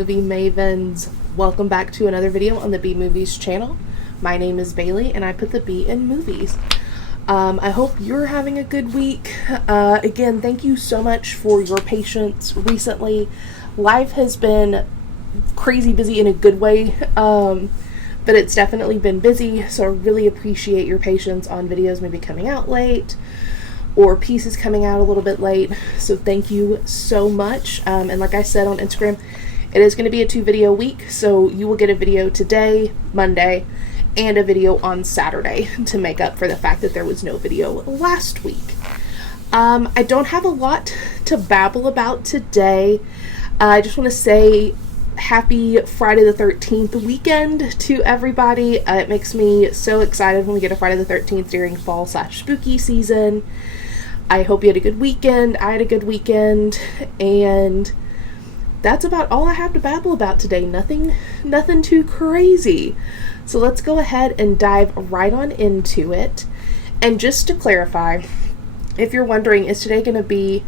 Movie Mavens. Welcome back to another video on the B Movies channel. My name is Bailey and I put the B in movies. I hope you're having a good week. Again, thank you so much for your patience recently. Life has been crazy busy in a good way, but it's definitely been busy, so I really appreciate your patience on videos maybe coming out late or pieces coming out a little bit late. So thank you so much. And like I said on Instagram, it is going to be a 2-video week, so you will get a video today, Monday, and a video on Saturday to make up for the fact that there was no video last week. I don't have a lot to babble about today. I just want to say happy Friday the 13th weekend to everybody. It makes me so excited when we get a Friday the 13th during fall/spooky season. I hope you had a good weekend. I had a good weekend, and that's about all I have to babble about today. Nothing too crazy. So let's go ahead and dive right on into it. And just to clarify, if you're wondering, is today going to be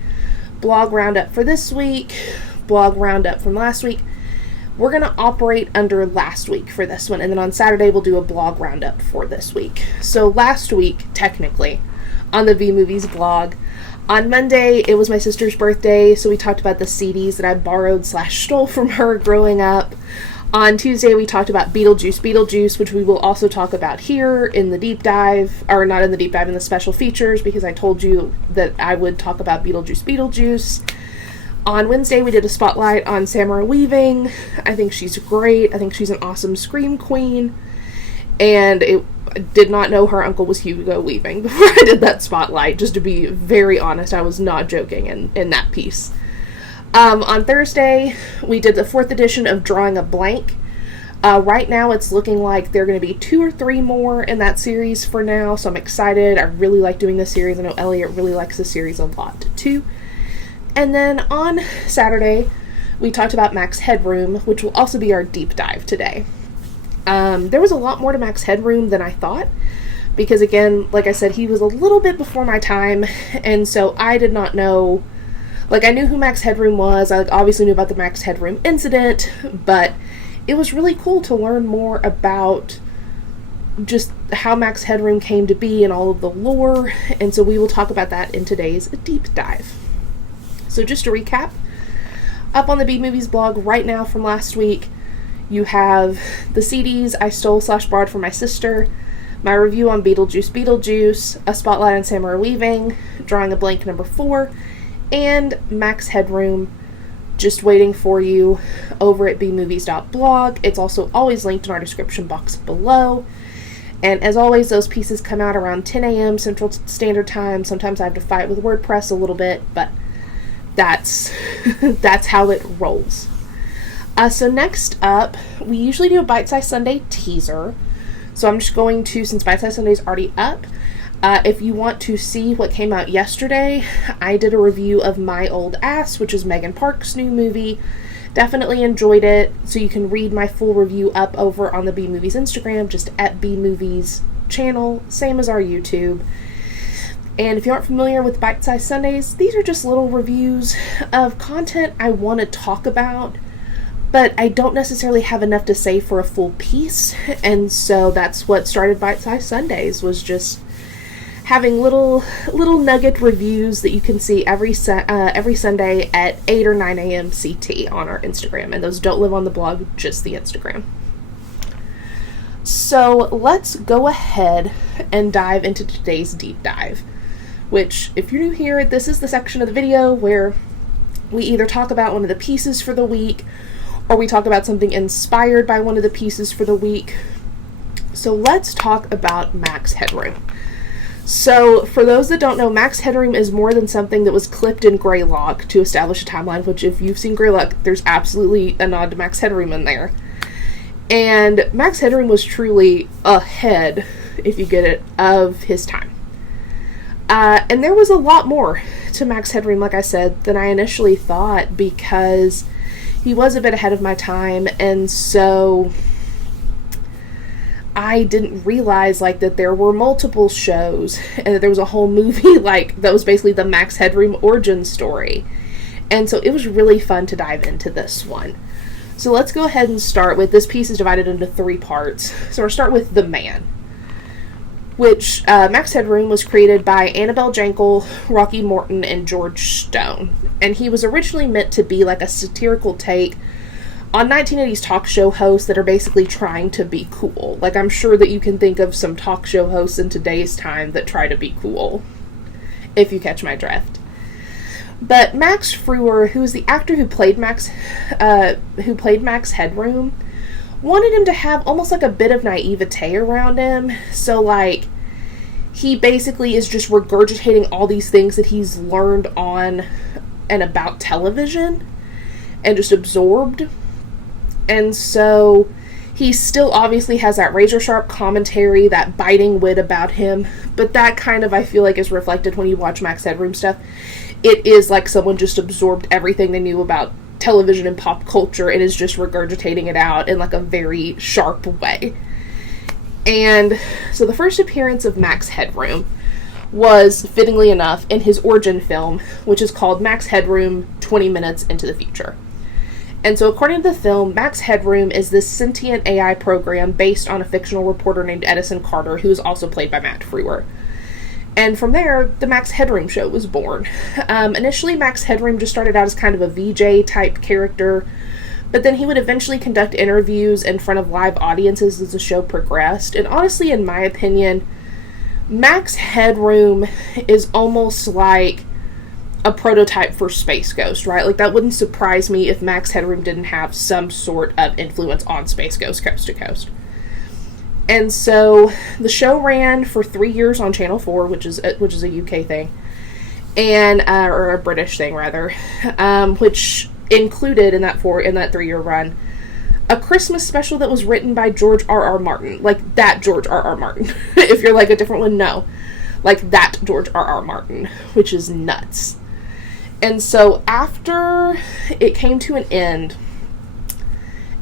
blog roundup for this week, blog roundup from last week? We're going to operate under last week for this one, and then on Saturday we'll do a blog roundup for this week. So last week, technically, on the V Movies blog, on Monday it was my sister's birthday, so we talked about the CDs that I borrowed/stole from her growing up. On Tuesday we talked about Beetlejuice, which we will also talk about here in the deep dive, or not in the deep dive, in the special features, because I told you that I would talk about Beetlejuice. On Wednesday, we did a spotlight on Samara Weaving. I think she's great. I think she's an awesome scream queen. And I did not know her uncle was Hugo Weaving before I did that spotlight. Just to be very honest, I was not joking in that piece. On Thursday, we did the 4th edition of Drawing a Blank. Right now, it's looking like there are going to be 2 or 3 more in that series for now, so I'm excited. I really like doing this series. I know Elliot really likes the series a lot, too. And then on Saturday, we talked about Max Headroom, which will also be our deep dive today. There was a lot more to Max Headroom than I thought, because again, like I said, he was a little bit before my time, and so I did not know, I knew who Max Headroom was. I obviously knew about the Max Headroom incident, but it was really cool to learn more about just how Max Headroom came to be and all of the lore, and so we will talk about that in today's deep dive. So just to recap, up on the B Movies blog right now from last week, you have the CDs I stole/borrowed from my sister, my review on Beetlejuice, a spotlight on Samara Weaving, Drawing a Blank number 4, and Max Headroom just waiting for you over at bmovies.blog. It's also always linked in our description box below. And as always, those pieces come out around 10 a.m. Central Standard Time. Sometimes I have to fight with WordPress a little bit, but that's how it rolls. So next up, we usually do a Bite Size Sunday teaser. So I'm just going to, since Bite Size Sunday is already up, if you want to see what came out yesterday, I did a review of My Old Ass, which is Megan Park's new movie. Definitely enjoyed it. So you can read my full review up over on the B Movies Instagram, just at B Movies channel, same as our YouTube. And if you aren't familiar with Bite Size Sundays, these are just little reviews of content I want to talk about, but I don't necessarily have enough to say for a full piece, and so that's what started Bite Size Sundays, was just having little nugget reviews that you can see every Sunday at 8 or 9 a.m. CT on our Instagram, and those don't live on the blog, just the Instagram. So let's go ahead and dive into today's deep dive, which, if you're new here, this is the section of the video where we either talk about one of the pieces for the week, or we talk about something inspired by one of the pieces for the week. So let's talk about Max Headroom. So for those that don't know, Max Headroom is more than something that was clipped in Greylock to establish a timeline, which if you've seen Greylock, there's absolutely a nod to Max Headroom in there. And Max Headroom was truly ahead, if you get it, of his time. And there was a lot more to Max Headroom, like I said, than I initially thought, because he was a bit ahead of my time, and so I didn't realize that there were multiple shows and that there was a whole movie that was basically the Max Headroom origin story. And so it was really fun to dive into this one. So let's go ahead and start with, this piece is divided into 3 parts. So we'll start with The Man, which Max Headroom was created by Annabelle Jankel, Rocky Morton, and George Stone. And he was originally meant to be like a satirical take on 1980s talk show hosts that are basically trying to be cool. Like, I'm sure that you can think of some talk show hosts in today's time that try to be cool, if you catch my drift. But Max Frewer, who is the actor who played Max Headroom, wanted him to have almost like a bit of naivete around him. So, like, he basically is just regurgitating all these things that he's learned on and about television and just absorbed. And so he still obviously has that razor sharp commentary, that biting wit about him, but that kind of, I feel like, is reflected when you watch Max Headroom stuff. It is like someone just absorbed everything they knew about television and pop culture and is just regurgitating it out in like a very sharp way. And so the first appearance of Max Headroom was, fittingly enough, in his origin film, which is called Max Headroom 20 Minutes into the Future. And so according to the film, Max Headroom is this sentient AI program based on a fictional reporter named Edison Carter, who is also played by Matt Frewer. And from there, the Max Headroom show was born. Initially, Max Headroom just started out as kind of a VJ-type character, but then he would eventually conduct interviews in front of live audiences as the show progressed. And honestly, in my opinion, Max Headroom is almost like a prototype for Space Ghost, right? Like, that wouldn't surprise me if Max Headroom didn't have some sort of influence on Space Ghost Coast to Coast. And so the show ran for 3 years on Channel 4, which is a UK thing, and or a British thing rather, which included in that 3-year run a Christmas special that was written by George R.R. Martin, like that George R.R. Martin. If you're like a different one, no, like that George R.R. Martin, which is nuts. And so after it came to an end,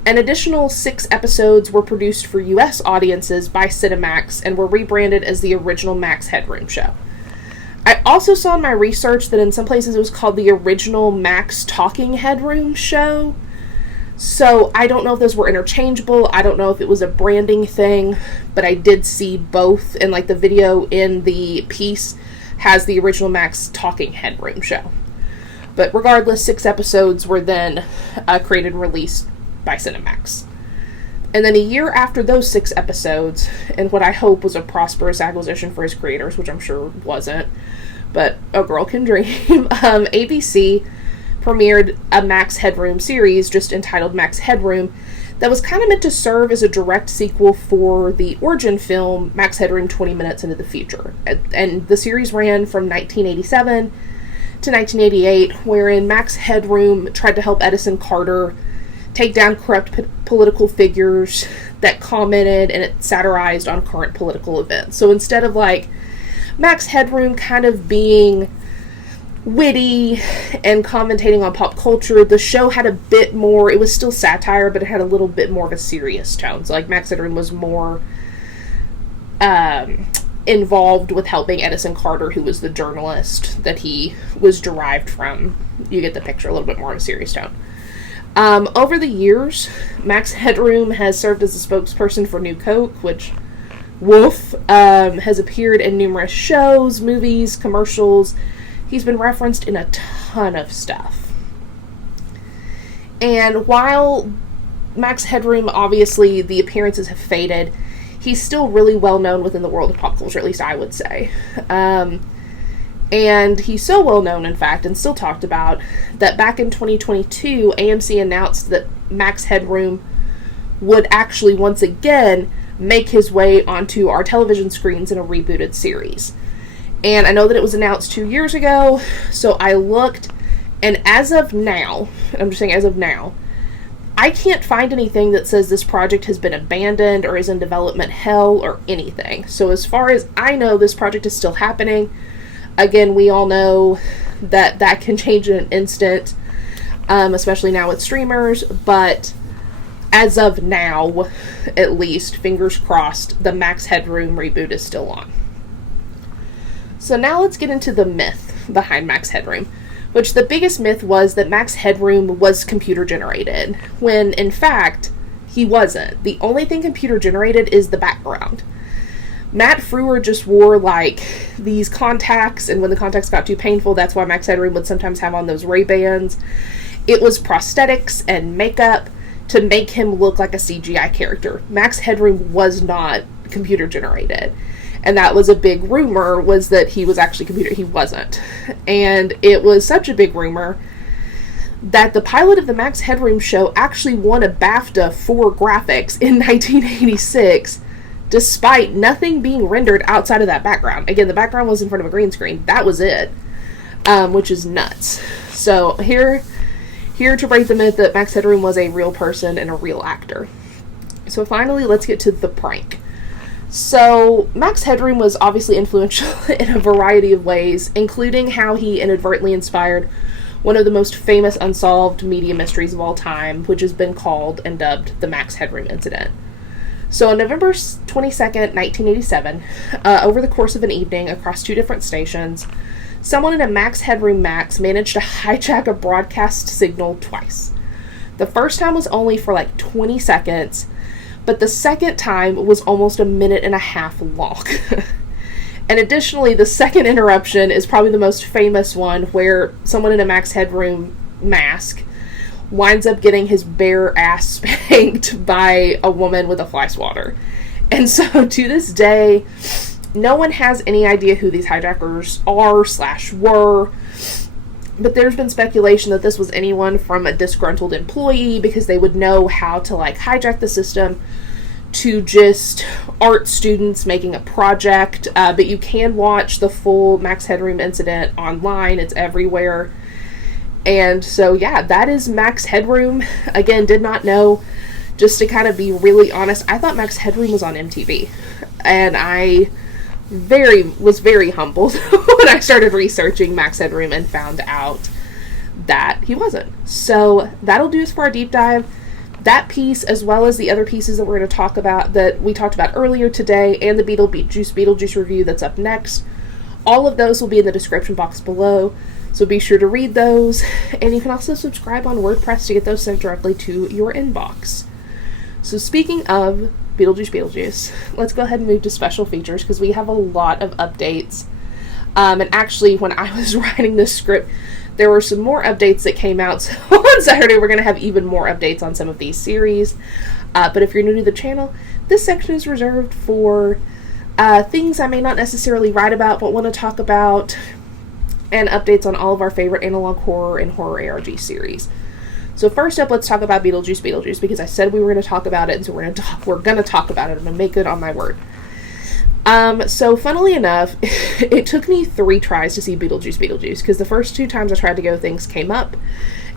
an additional 6 episodes were produced for US audiences by Cinemax and were rebranded as the original Max Headroom show. I also saw in my research that in some places it was called the original Max Talking Headroom show. So I don't know if those were interchangeable. I don't know if it was a branding thing, but I did see both, and like the video in the piece has the original Max Talking Headroom show. But regardless, 6 episodes were then created and released by Cinemax. And then a year after those 6 episodes, and what I hope was a prosperous acquisition for his creators, which I'm sure wasn't, but a girl can dream, ABC premiered a Max Headroom series just entitled Max Headroom that was kind of meant to serve as a direct sequel for the origin film Max Headroom 20 Minutes into the Future. And the series ran from 1987 to 1988, wherein Max Headroom tried to help Edison Carter take down corrupt political figures that commented and it satirized on current political events. So instead of like Max Headroom kind of being witty and commentating on pop culture, the show had a bit more, it was still satire, but it had a little bit more of a serious tone. So like Max Headroom was more involved with helping Edison Carter, who was the journalist that he was derived from. You get the picture, a little bit more of a serious tone. Over the years, Max Headroom has served as a spokesperson for New Coke, which, woof, has appeared in numerous shows, movies, commercials. He's been referenced in a ton of stuff. And while Max Headroom, obviously, the appearances have faded, he's still really well known within the world of pop culture, at least I would say. And he's so well known, in fact, and still talked about, that back in 2022, AMC announced that Max Headroom would actually once again make his way onto our television screens in a rebooted series. And I know that it was announced 2 years ago, so I looked, and as of now, I'm just saying as of now, I can't find anything that says this project has been abandoned or is in development hell or anything. So as far as I know, this project is still happening. Again, we all know that that can change in an instant, especially now with streamers, but as of now, at least, fingers crossed, the Max Headroom reboot is still on. So now let's get into the myth behind Max Headroom, which the biggest myth was that Max Headroom was computer generated, when in fact he wasn't. The only thing computer generated is the background. Matt Frewer just wore like these contacts, and when the contacts got too painful, that's why Max Headroom would sometimes have on those Ray-Bans. It was prosthetics and makeup to make him look like a CGI character. Max Headroom was not computer generated. And that was a big rumor, was that he was actually computer. He wasn't. And it was such a big rumor that the pilot of the Max Headroom show actually won a BAFTA for graphics in 1986, despite nothing being rendered outside of that background. Again, the background was in front of a green screen. That was it. Which is nuts. So here to break the myth that Max Headroom was a real person and a real actor. So finally, let's get to the prank. So Max Headroom was obviously influential in a variety of ways, including how he inadvertently inspired one of the most famous unsolved media mysteries of all time, which has been called and dubbed the Max Headroom incident. So on November 22nd, 1987, over the course of an evening across 2 different stations, someone in a Max Headroom Max managed to hijack a broadcast signal twice. The first time was only for like 20 seconds, but the second time was almost a minute and a half long. And additionally, the second interruption is probably the most famous one, where someone in a Max Headroom mask winds up getting his bare ass spanked by a woman with a fly swatter. And so to this day, no one has any idea who these hijackers are/were, but there's been speculation that this was anyone from a disgruntled employee, because they would know how to like hijack the system, to just art students making a project. But you can watch the full Max Headroom incident online. It's everywhere. And so yeah, that is Max Headroom. Again, did not know. Just to kind of be really honest, I thought Max Headroom was on MTV, and I was very humbled when I started researching Max Headroom and found out that he wasn't. So that'll do us for our deep dive. That piece, as well as the other pieces that we're going to talk about, that we talked about earlier today, and the Beetlejuice review that's up next, all of those will be in the description box below. So be sure to read those, and you can also subscribe on WordPress to get those sent directly to your inbox. So speaking of Beetlejuice, let's go ahead and move to special features, because we have a lot of updates. And actually, when I was writing this script, there were some more updates that came out. So on Saturday, we're going to have even more updates on some of these series. But if you're new to the channel, this section is reserved for things I may not necessarily write about, but want to talk about, and updates on all of our favorite analog horror and horror ARG series. So first up, let's talk about Beetlejuice, because I said we were going to talk about it, and so we're going to talk about it. I'm going to make good on my word. So funnily enough, it took me 3 tries to see Beetlejuice, because the first 2 times I tried to go, things came up,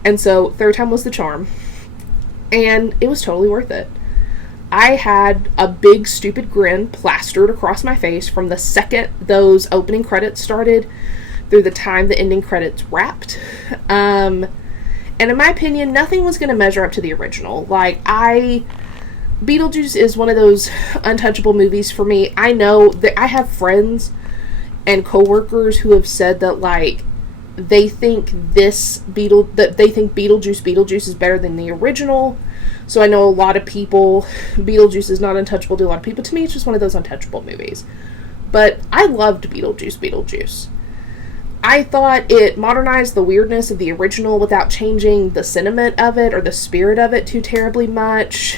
and so third time was the charm, and it was totally worth it. I had a big stupid grin plastered across my face from the second those opening credits started through the time the ending credits wrapped. And in my opinion, nothing was going to measure up to the original. Beetlejuice is one of those untouchable movies for me. I know that I have friends and coworkers who have said that, they think Beetlejuice is better than the original. So I know a lot of people, Beetlejuice is not untouchable to a lot of people. To me, it's just one of those untouchable movies. But I loved Beetlejuice. I thought it modernized the weirdness of the original without changing the sentiment of it or the spirit of it too terribly much.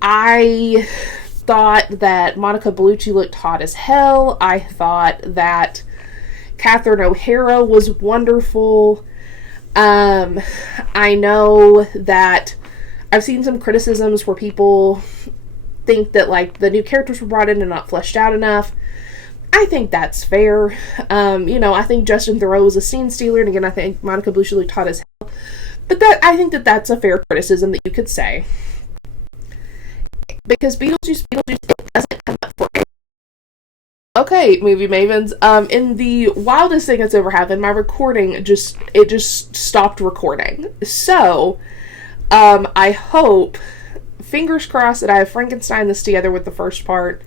I thought that Monica Bellucci looked hot as hell. I thought that Catherine O'Hara was wonderful. I know that I've seen some criticisms where people think that, the new characters were brought in and not fleshed out enough. I think that's fair. I think Justin Theroux was a scene stealer, and again, I think Monica Bellucci looked hot as hell. But I think that's a fair criticism that you could say. Because Beetlejuice doesn't come up for it. Okay, Movie Mavens. In the wildest thing that's ever happened, my recording just stopped recording. So, I hope, fingers crossed, that I have Frankenstein this together with the first part.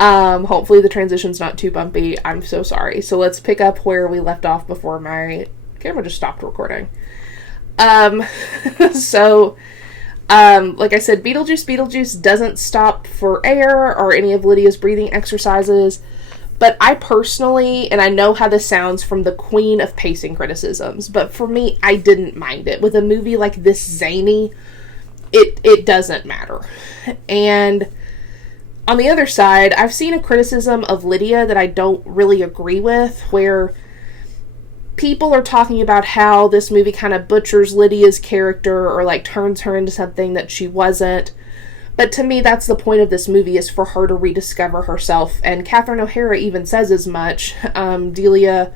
Hopefully the transition's not too bumpy. I'm so sorry. So let's pick up where we left off before my camera just stopped recording. So, like I said, Beetlejuice doesn't stop for air or any of Lydia's breathing exercises. But I personally, and I know how this sounds from the queen of pacing criticisms, but for me, I didn't mind it. With a movie like this zany, it doesn't matter. And on the other side, I've seen a criticism of Lydia that I don't really agree with, where people are talking about how this movie kind of butchers Lydia's character or like turns her into something that she wasn't. But to me, that's the point of this movie, is for her to rediscover herself. And Catherine O'Hara even says as much. Delia,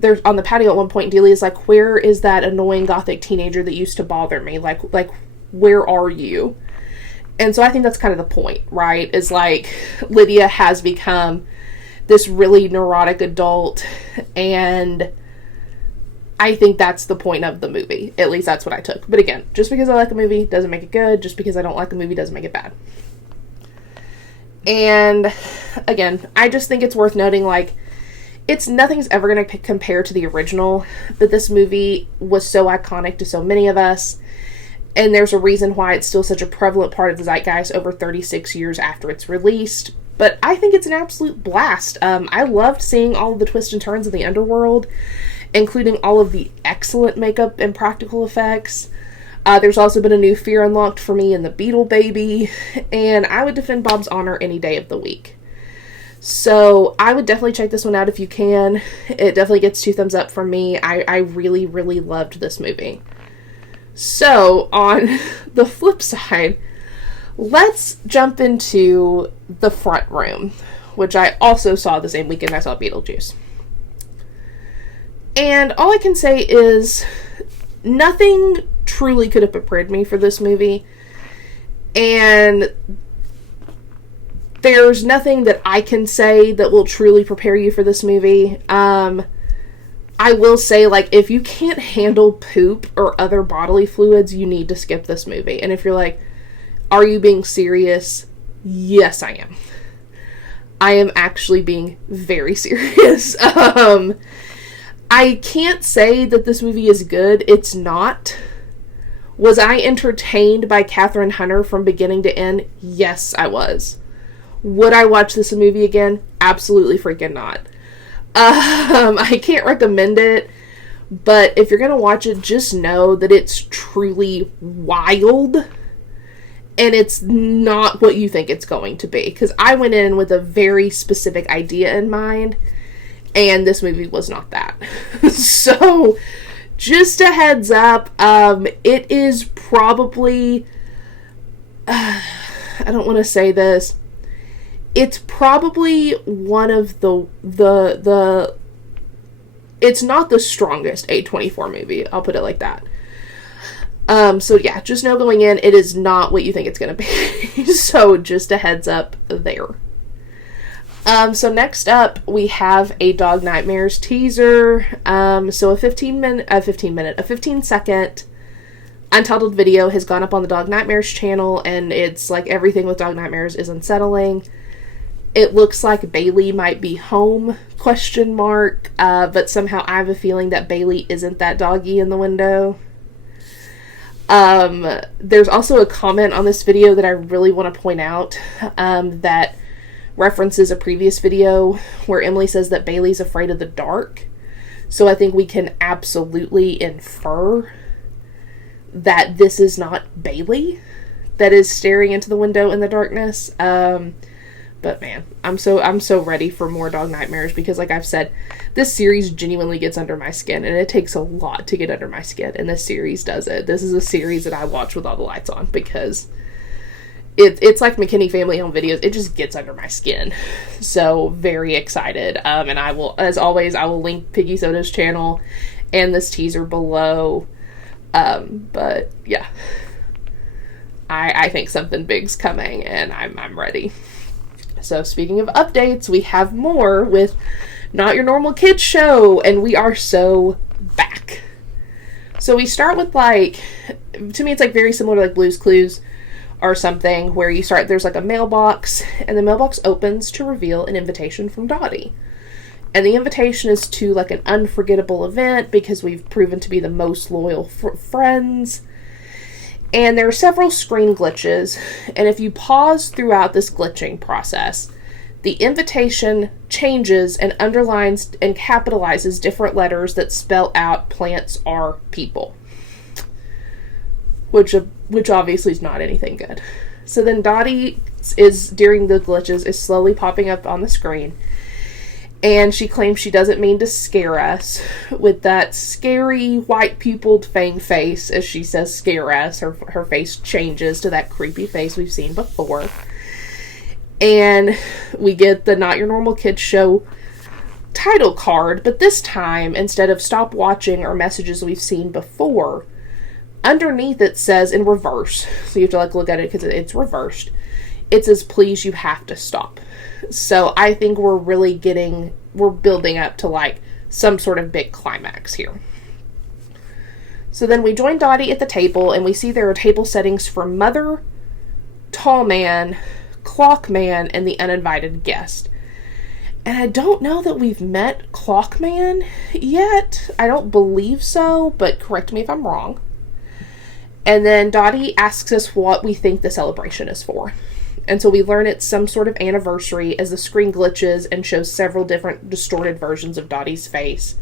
there's on the patio at one point, Delia's like, where is that annoying gothic teenager that used to bother me? Like, where are you? And so I think that's kind of the point, right? Is like, Lydia has become this really neurotic adult, and I think that's the point of the movie. At least that's what I took. But again, just because I like a movie doesn't make it good. Just because I don't like a movie doesn't make it bad. And again, I just think it's worth noting, like, nothing's ever going to compare to the original, but this movie was so iconic to so many of us, and there's a reason why it's still such a prevalent part of the zeitgeist over 36 years after it's released. But I think it's an absolute blast. I loved seeing all of the twists and turns of the underworld, including all of the excellent makeup and practical effects. There's also been a new fear unlocked for me in the Beetle Baby, and I would defend Bob's honor any day of the week. So I would definitely check this one out if you can. It definitely gets 2 thumbs up from me. I really, really loved this movie. So on the flip side, let's jump into The Front Room, which I also saw the same weekend I saw Beetlejuice. And all I can say is nothing truly could have prepared me for this movie. And there's nothing that I can say that will truly prepare you for this movie. I will say, like, if you can't handle poop or other bodily fluids, you need to skip this movie. And if you're like, are you being serious? Yes, I am. I am actually being very serious. I can't say that this movie is good. It's not. Was I entertained by Kathryn Hunter from beginning to end? Yes, I was. Would I watch this movie again? Absolutely freaking not. I can't recommend it, but if you're going to watch it, just know that it's truly wild, and it's not what you think it's going to be. Because I went in with a very specific idea in mind, and this movie was not that. So, just a heads up, it is probably, I don't want to say this, it's probably one of the it's not the strongest A24 movie, I'll put it like that. So yeah, just know going in, it is not what you think it's going to be. So just a heads up there. So next up, we have a Dog Nightmares teaser. So a 15-second untitled video has gone up on the Dog Nightmares channel, and it's like everything with Dog Nightmares is unsettling. It looks like Bailey might be home, ? But somehow I have a feeling that Bailey isn't that doggy in the window. There's also a comment on this video that I really want to point out, that references a previous video where Emily says that Bailey's afraid of the dark. So I think we can absolutely infer that this is not Bailey that is staring into the window in the darkness. But man, I'm so ready for more Dog Nightmares, because like I've said, this series genuinely gets under my skin, and it takes a lot to get under my skin, and this series does it. This is a series that I watch with all the lights on, because it's like McKinney Family Home Videos. It just gets under my skin. So very excited. And I will, as always, I will link Piggy Soda's channel and this teaser below. But yeah, I think something big's coming, and I'm ready. So speaking of updates, we have more with Not Your Normal Kids Show, and we are so back. So we start with, like, to me it's like very similar to like Blue's Clues, or something, where you start, there's like a mailbox, and the mailbox opens to reveal an invitation from Dottie. And the invitation is to like an unforgettable event because we've proven to be the most loyal friends. And there are several screen glitches, and if you pause throughout this glitching process, the invitation changes and underlines and capitalizes different letters that spell out plants are people. Which obviously is not anything good. So then Dottie is, during the glitches, is slowly popping up on the screen. And she claims she doesn't mean to scare us with that scary white-pupiled fang face. As she says scare us, her face changes to that creepy face we've seen before. And we get the Not Your Normal Kids Show title card. But this time, instead of stop watching or messages we've seen before, underneath it says in reverse, so you have to like look at it because it's reversed. It says, please, you have to stop. So I think we're building up to like some sort of big climax here. So then we join Dottie at the table, and we see there are table settings for Mother, Tall Man, Clock Man, and the uninvited guest. And I don't know that we've met Clock Man yet. I don't believe so, but correct me if I'm wrong. And then Dottie asks us what we think the celebration is for. And so we learn it's some sort of anniversary as the screen glitches and shows several different distorted versions of Dottie's face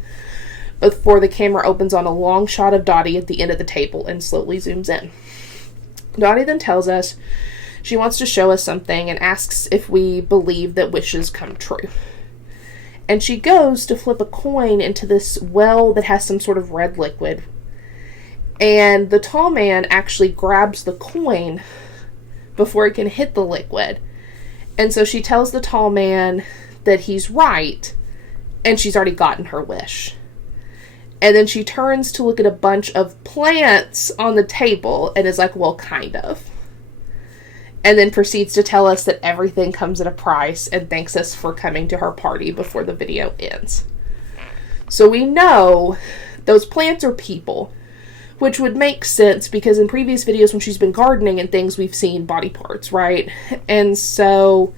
before the camera opens on a long shot of Dottie at the end of the table and slowly zooms in. Dottie then tells us she wants to show us something and asks if we believe that wishes come true. And she goes to flip a coin into this well that has some sort of red liquid. And the tall man actually grabs the coin before it can hit the liquid. And so she tells the tall man that he's right, and she's already gotten her wish. And then she turns to look at a bunch of plants on the table and is like, well, kind of. And then proceeds to tell us that everything comes at a price and thanks us for coming to her party before the video ends. So we know those plants are people, which would make sense because in previous videos when she's been gardening and things, we've seen body parts, right? And so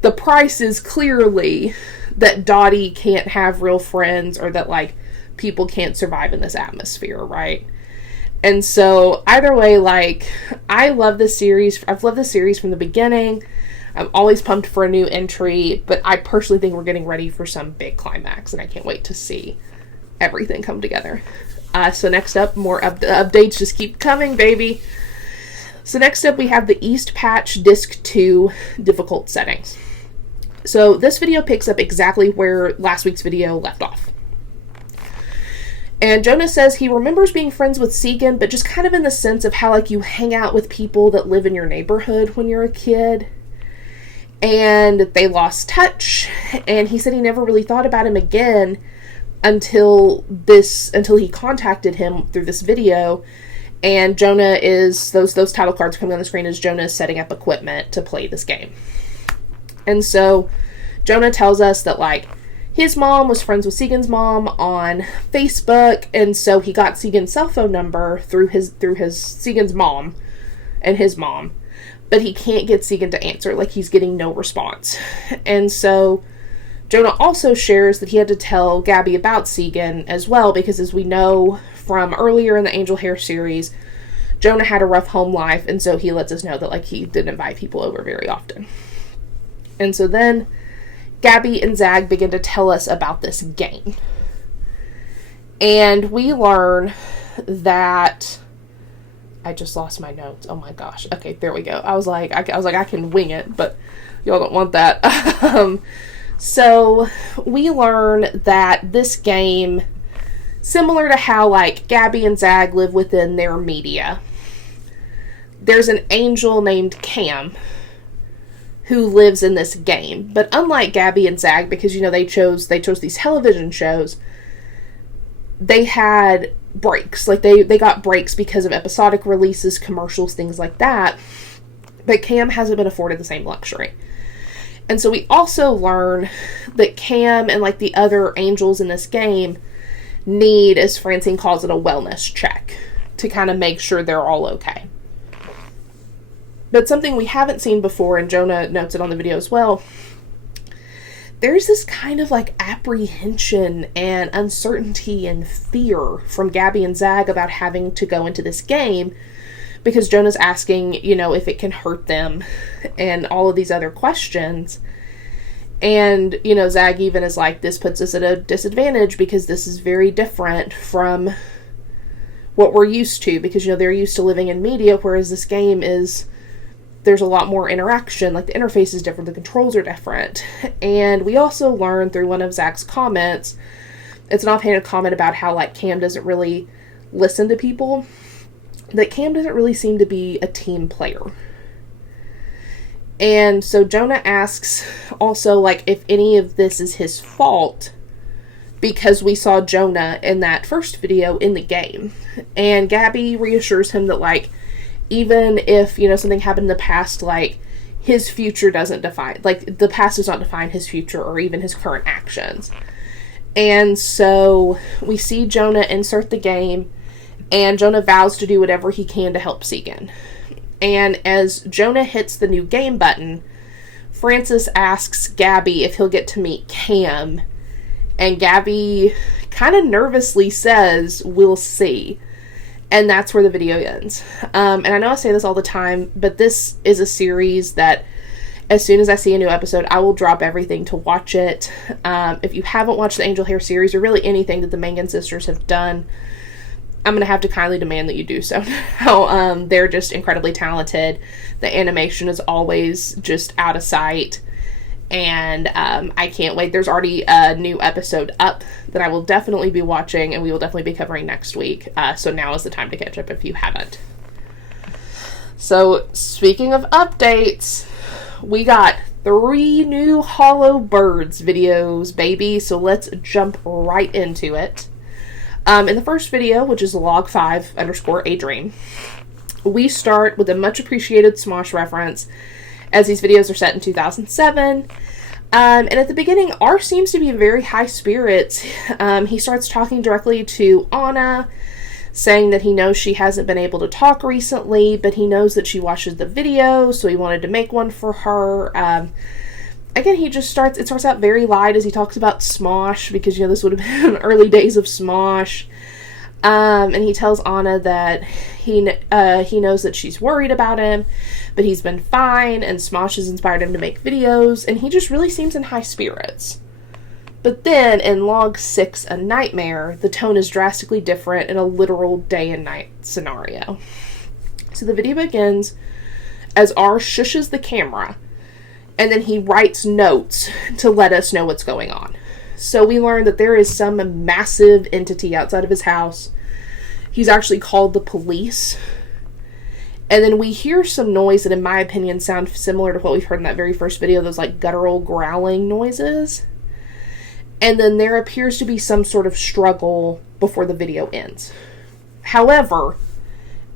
the price is clearly that Dottie can't have real friends, or that like people can't survive in this atmosphere, right? And so either way, like, I love this series. I've loved this series from the beginning. I'm always pumped for a new entry, but I personally think we're getting ready for some big climax, and I can't wait to see everything come together. So next up, more updates just keep coming, baby. So next up, we have the East Patch Disc 2 difficult settings. So this video picks up exactly where last week's video left off. And Jonah says he remembers being friends with Segan, but just kind of in the sense of how like you hang out with people that live in your neighborhood when you're a kid. And they lost touch, and he said he never really thought about him again until he contacted him through this video. And Jonah is, those title cards coming on the screen is Jonah setting up equipment to play this game. And so Jonah tells us that like his mom was friends with Segan's mom on Facebook, and so he got Segan's cell phone number through his Segan's mom and his mom, but he can't get Segan to answer, like he's getting no response. And so Jonah also shares that he had to tell Gabby about Segan as well, because as we know from earlier in the Angel Hair series, Jonah had a rough home life, and so he lets us know that like he didn't invite people over very often. And so then Gabby and Zag begin to tell us about this game. And we learn that I just lost my notes. Oh my gosh. Okay, there we go. I was like I can wing it, but y'all don't want that. So we learn that this game, similar to how like Gabby and Zag live within their media, there's an angel named Cam who lives in this game. But unlike Gabby and Zag, because you know they chose these television shows, they had breaks. Like they got breaks because of episodic releases, commercials, things like that. But Cam hasn't been afforded the same luxury. And so we also learn that Cam and like the other angels in this game need, as Francine calls it, a wellness check to kind of make sure they're all okay. But something we haven't seen before, and Jonah notes it on the video as well, there's this kind of like apprehension and uncertainty and fear from Gabby and Zag about having to go into this game, because Jonah's asking, if it can hurt them and all of these other questions. And, Zag even is like, this puts us at a disadvantage because this is very different from what we're used to, because, they're used to living in media, whereas this game there's a lot more interaction, like the interface is different, the controls are different. And we also learned through one of Zach's comments, it's an offhanded comment about how, like, Cam doesn't really listen to people, that Cam doesn't really seem to be a team player. And so Jonah asks also, like, if any of this is his fault, because we saw Jonah in that first video in the game. And Gabby reassures him that, like, even if, something happened in the past, like, his future doesn't define, like, the past does not define his future or even his current actions. And so we see Jonah insert the game, and Jonah vows to do whatever he can to help Segan. And as Jonah hits the new game button, Francis asks Gabby if he'll get to meet Cam, and Gabby kind of nervously says, "We'll see." And that's where the video ends. And I know I say this all the time, but this is a series that as soon as I see a new episode, I will drop everything to watch it. If you haven't watched the Angel Hair series, or really anything that the Mangan sisters have done, I'm going to have to kindly demand that you do so now. They're just incredibly talented. The animation is always just out of sight. And I can't wait. There's already a new episode up that I will definitely be watching, and we will definitely be covering next week. So now is the time to catch up if you haven't. So speaking of updates, we got 3 new Hollow Birds videos, baby. So let's jump right into it. In the first video, which is log 5_a_dream, we start with a much appreciated Smosh reference, as these videos are set in 2007. And at the beginning, R seems to be in very high spirits. He starts talking directly to Anna, saying that he knows she hasn't been able to talk recently, but he knows that she watches the video, so he wanted to make one for her. Again, it starts out very light as he talks about Smosh, because, this would have been early days of Smosh. And he tells Anna that he knows that she's worried about him, but he's been fine, and Smosh has inspired him to make videos, and he just really seems in high spirits. But then, in log 6, A Nightmare, the tone is drastically different in a literal day and night scenario. So the video begins as R shushes the camera, and then he writes notes to let us know what's going on. So we learn that there is some massive entity outside of his house. He's actually called the police. And then we hear some noise that, in my opinion, sound similar to what we've heard in that very first video, those like guttural growling noises. And then there appears to be some sort of struggle before the video ends. However,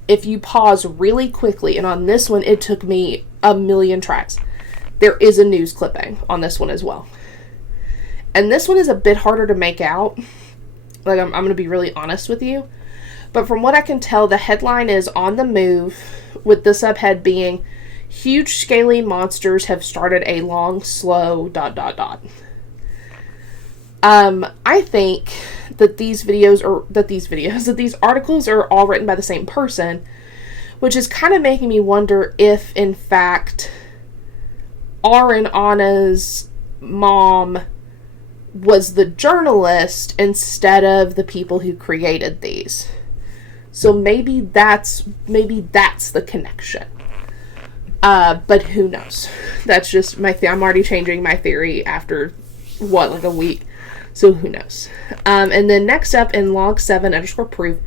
if you pause really quickly, and on this one it took me a million tries, there is a news clipping on this one as well. And this one is a bit harder to make out. Like, I'm going to be really honest with you. But from what I can tell, the headline is "On the Move," with the subhead being "Huge scaly monsters have started a long, slow... I think that these articles are all written by the same person, which is kind of making me wonder if, in fact, R and Anna's mom was the journalist instead of the people who created these. So maybe that's the connection. But who knows? That's just my I'm already changing my theory after a week. So who knows? And then next up in log 7_proof,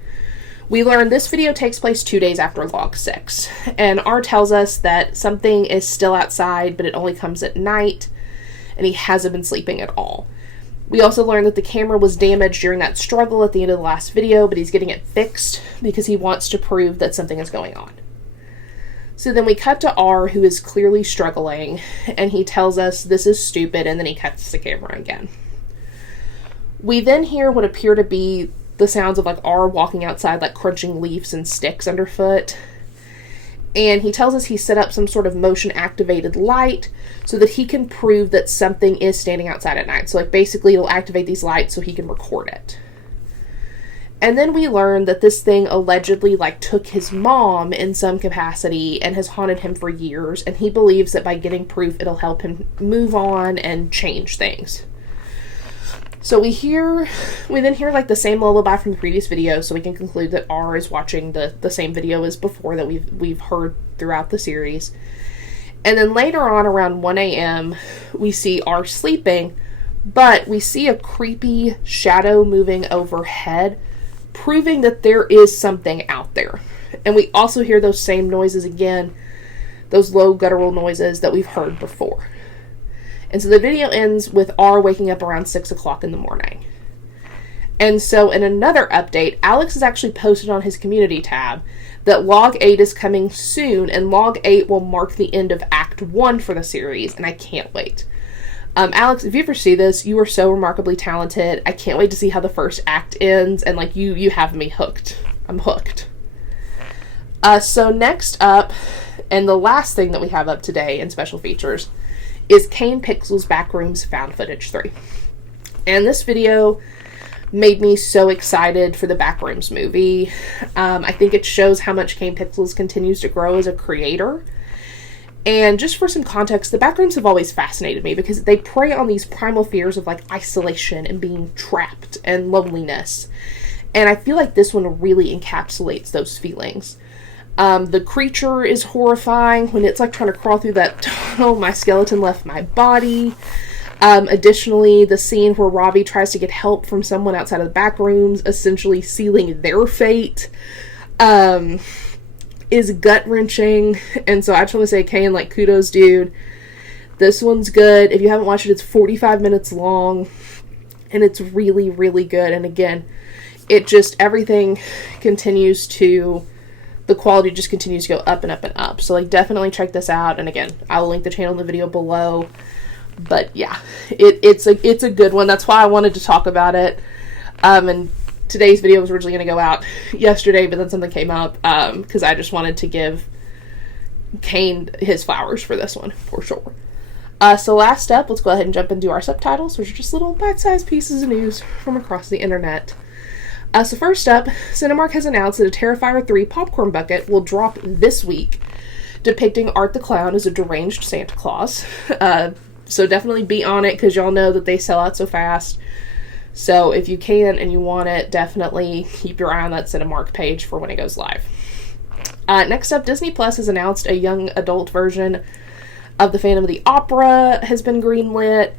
we learn this video takes place 2 days after log 6. And R tells us that something is still outside, but it only comes at night, and he hasn't been sleeping at all. We also learned that the camera was damaged during that struggle at the end of the last video, but he's getting it fixed because he wants to prove that something is going on. So then we cut to R, who is clearly struggling, and he tells us this is stupid, and then he cuts the camera again. We then hear what appear to be the sounds of like R walking outside, like crunching leaves and sticks underfoot. And he tells us he set up some sort of motion-activated light so that he can prove that something is standing outside at night. So, like, basically, it'll activate these lights so he can record it. And then we learn that this thing allegedly, like, took his mom in some capacity and has haunted him for years. And he believes that by getting proof, it'll help him move on and change things. So we then hear like the same lullaby from the previous video, so we can conclude that R is watching the same video as before that we've heard throughout the series. And then later on around 1 a.m. we see R sleeping, but we see a creepy shadow moving overhead, proving that there is something out there. And we also hear those same noises again, those low guttural noises that we've heard before. And so the video ends with R waking up around 6 o'clock in the morning. And so in another update, Alex has actually posted on his community tab that Log 8 is coming soon, and Log 8 will mark the end of Act 1 for the series, and I can't wait. Alex, if you ever see this, you are so remarkably talented. I can't wait to see how the first act ends, and like you have me hooked. I'm hooked. So next up, and the last thing that we have up today in special features, is Kane Pixels Backrooms Found Footage 3. And this video made me so excited for the Backrooms movie. I think it shows how much Kane Pixels continues to grow as a creator. And just for some context, the Backrooms have always fascinated me because they prey on these primal fears of like isolation and being trapped and loneliness. And I feel like this one really encapsulates those feelings. The creature is horrifying when it's like trying to crawl through that tunnel. My skeleton left my body. Additionally, the scene where Robbie tries to get help from someone outside of the back rooms, essentially sealing their fate, is gut-wrenching. And so I just want to say, Kane, like, kudos, dude. This one's good. If you haven't watched it, it's 45 minutes long, and it's really, really good. And again, everything continues to... the quality just continues to go up and up and up. So, like, definitely check this out. And again, I'll link the channel in the video below. But yeah, it's a good one. That's why I wanted to talk about it. And today's video was originally going to go out yesterday, but then something came up because I just wanted to give Kane his flowers for this one, for sure. So last up, let's go ahead and jump into our subtitles, which are just little bite-sized pieces of news from across the internet. So first up, Cinemark has announced that a Terrifier 3 popcorn bucket will drop this week, depicting Art the Clown as a deranged Santa Claus. So definitely be on it, because y'all know that they sell out so fast. So if you can and you want it, definitely keep your eye on that Cinemark page for when it goes live. Next up, Disney Plus has announced a young adult version of The Phantom of the Opera has been greenlit.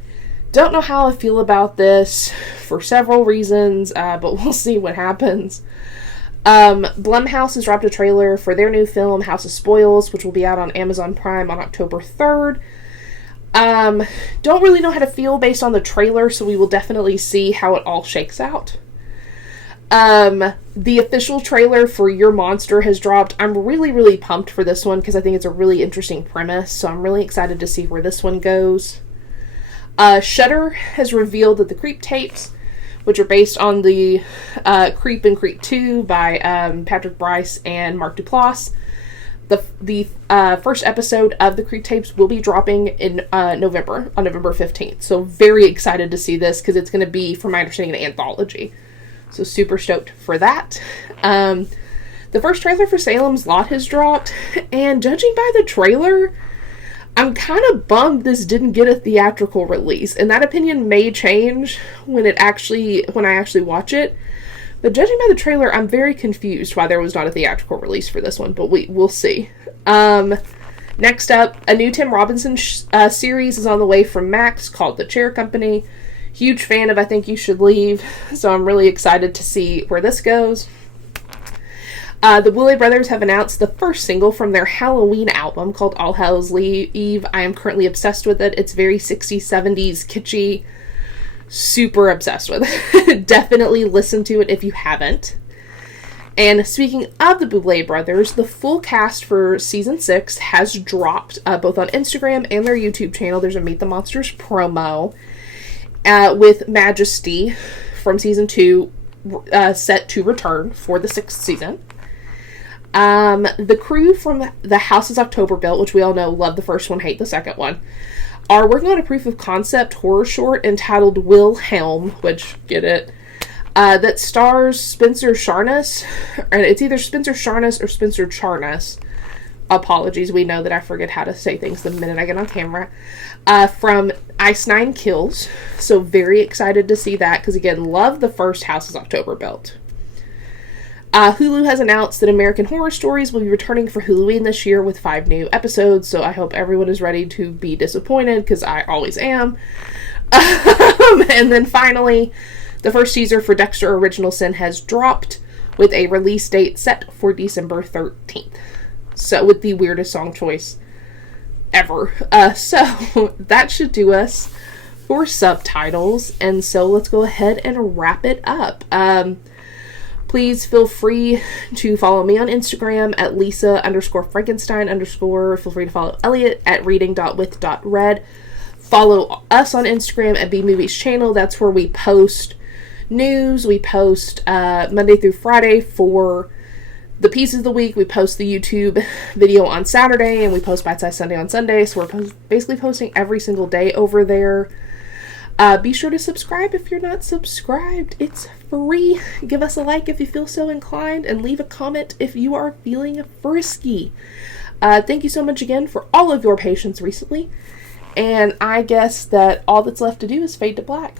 Don't know how I feel about this for several reasons, but we'll see what happens. Blumhouse has dropped a trailer for their new film, House of Spoils, which will be out on Amazon Prime on October 3rd. Don't really know how to feel based on the trailer, so we will definitely see how it all shakes out. The official trailer for Your Monster has dropped. I'm really, really pumped for this one because I think it's a really interesting premise, so I'm really excited to see where this one goes. Shudder has revealed that the Creep tapes, which are based on the Creep and Creep 2 by Patrick Brice and Mark Duplass, the first episode of the Creep tapes will be dropping in November, on November 15th. So very excited to see this because it's going to be, from my understanding, an anthology. So super stoked for that. The first trailer for Salem's Lot has dropped, and judging by the trailer, I'm kind of bummed this didn't get a theatrical release, and that opinion may change when I actually watch it. But judging by the trailer, I'm very confused why there was not a theatrical release for this one, but we'll see. Next up, a new Tim Robinson series is on the way from Max called The Chair Company. Huge fan of I Think You Should Leave, so I'm really excited to see where this goes. The Boulet Brothers have announced the first single from their Halloween album called All Hallows Eve. I am currently obsessed with it. It's very 60s, 70s, kitschy. Super obsessed with it. Definitely listen to it if you haven't. And speaking of the Boulet Brothers, the full cast for Season 6 has dropped, both on Instagram and their YouTube channel. There's a Meet the Monsters promo with Majesty from Season 2 set to return for the 6th season. The crew from The House is October Built, which we all know, love the first one, hate the second one, are working on a proof of concept horror short entitled Wilhelm, which, get it, that stars Spencer Charnas, and it's either Spencer Charnas or Spencer Charnas. Apologies, we know that I forget how to say things the minute I get on camera. From Ice Nine Kills, so very excited to see that, because again, love the first House is October Built. Hulu has announced that American Horror Stories will be returning for Halloween this year with 5 new episodes, so I hope everyone is ready to be disappointed, because I always am. And then finally, the first teaser for Dexter Original Sin has dropped, with a release date set for December 13th. So, with the weirdest song choice ever. So, that should do us for subtitles, and so let's go ahead and wrap it up. Please feel free to follow me on Instagram at Lisa_Frankenstein_. Feel free to follow Elliot at reading.with.red. Follow us on Instagram at bmovies channel. That's where we post news. We post Monday through Friday for the pieces of the week. We post the YouTube video on Saturday, and we post Bite Size Sunday on Sunday. So we're basically posting every single day over there. Be sure to subscribe if you're not subscribed. It's free. Give us a like if you feel so inclined, and leave a comment if you are feeling frisky. Thank you so much again for all of your patience recently, and I guess that all that's left to do is fade to black.